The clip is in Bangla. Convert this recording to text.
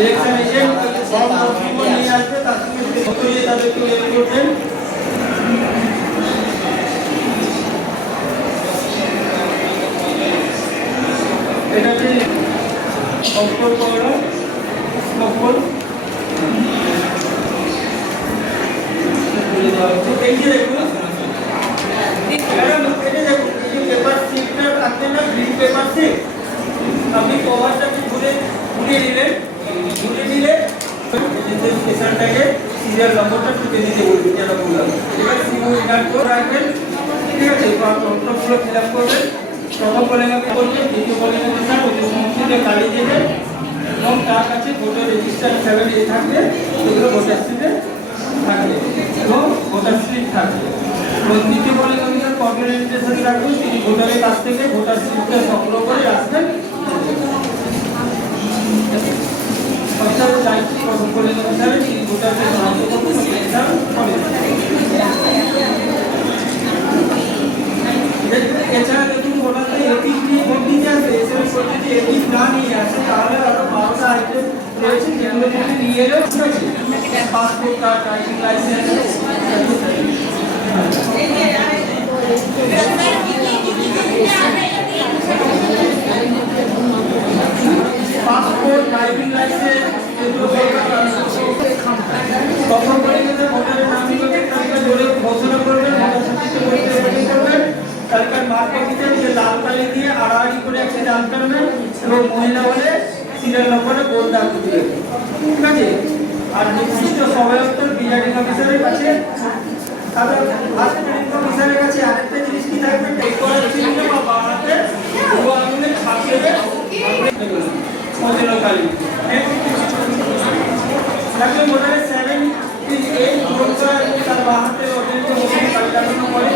ইলেকশন এজেন্ট সব বক্তব্য নিয়ে আসবে, তার সঙ্গে সক্রিয় তাদেরকে তৈরি করবেন। এটা হচ্ছে অক্ষর করা অক্ষর এই যে দেখুন পেপার শিটটা থাকবে না, গ্রিন পেপার শিট, আপনি কভারটাকে ঘুরে দিলে স্টেশনটাকে সিরিয়াল নম্বরটা টুকে দিতে বলবেন, যেটা বললাম। এবার সিমো ইনার করে রাখবেন, ঠিক আছে। ফর্মগুলো ফিল আপ করবেন, প্রথম কলিংয়ে করবেন, দ্বিতীয় কলিংয়ে স্যার ওই সমস্ত গাড়ি দেবেন এবং তার কাছে ভোটার রেজিস্টার হিসাবে যে থাকবে সেগুলো ভোটার স্লিপে থাকবে এবং ভোটার স্লিপ থাকবে। এবং দ্বিতীয় কলিংয়ে কর্পোরেটের সাথে রাখবেন, তিনি ভোটারের কাছ থেকে ভোটার স্লিপটা সংগ্রহ করে রাখবেন। প্রথম কলিংয়ে হিসাবে তিনি ভোটারকে সাহায্য করবেন, এছাড়া দেখুন ভোটারকে এপিক নিয়ে ভোট দিতে আসবে, এছাড়া যদি এপিক না নিয়ে আসে তাহলে আরো 12টা আইটেম রয়েছে যেগুলো যদি নিয়ে এলেও ঠিক আছে। Passport card, driving licence, passport, driving licence এগুলো তখন করে গেলে ভোটারের নাম তালিকা জোরে ঘোষণা করবেন, ভোটার সার্টিফিকেট করবেন, তালিকার মার্ক কপিতে যে লাল কালি দিয়ে আড়াআড়ি করে একটি দাগ করবেন এবং মহিলা হলে সিরিয়াল নম্বরে গোল দাগ দিবেন, ঠিক আছে। আর নির্দিষ্ট সহায়তার প্রিজাইডিং অফিসারের কাছে অফিসারের কাছে আরেকটা জিনিস কি থাকবে, টেক করার চিহ্ন বা বাড়াতে পুরো আঙুলে ছাপ দেবে মহিলা কালি তাকে ভোটারের 7 8 ভোট করা এবং তার বাহাতে অতিরিক্ত ভোটার কালি লাগানো পরে